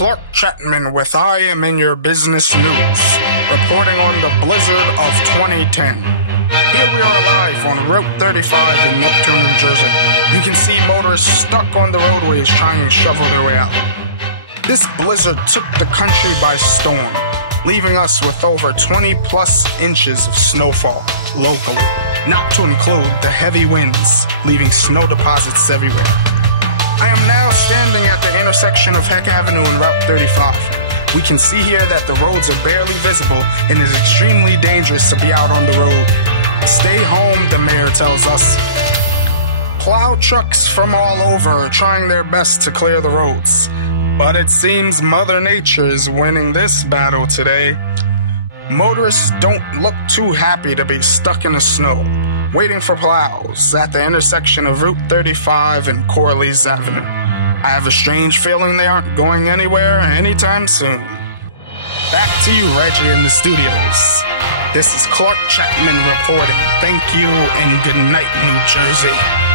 Clark Chapman with I Am In Your Business News, reporting on the blizzard of 2010. Here we are live on Route 35 in Neptune, New Jersey. You can see motorists stuck on the roadways trying to shovel their way out. This blizzard took the country by storm, leaving us with over 20 plus inches of snowfall locally, not to include the heavy winds, leaving snow deposits everywhere. I am now standing at the intersection of Heck Avenue and Route 35. We can see here that the roads are barely visible and it is extremely dangerous to be out on the road. Stay home, the mayor tells us. Plow trucks from all over are trying their best to clear the roads, but it seems Mother Nature is winning this battle today. Motorists don't look too happy to be stuck in the snow, waiting for plows at the intersection of Route 35 and Corliss Avenue. I have a strange feeling they aren't going anywhere anytime soon. Back to you, Reggie, in the studios. This is Clark Chapman reporting. Thank you and good night, New Jersey.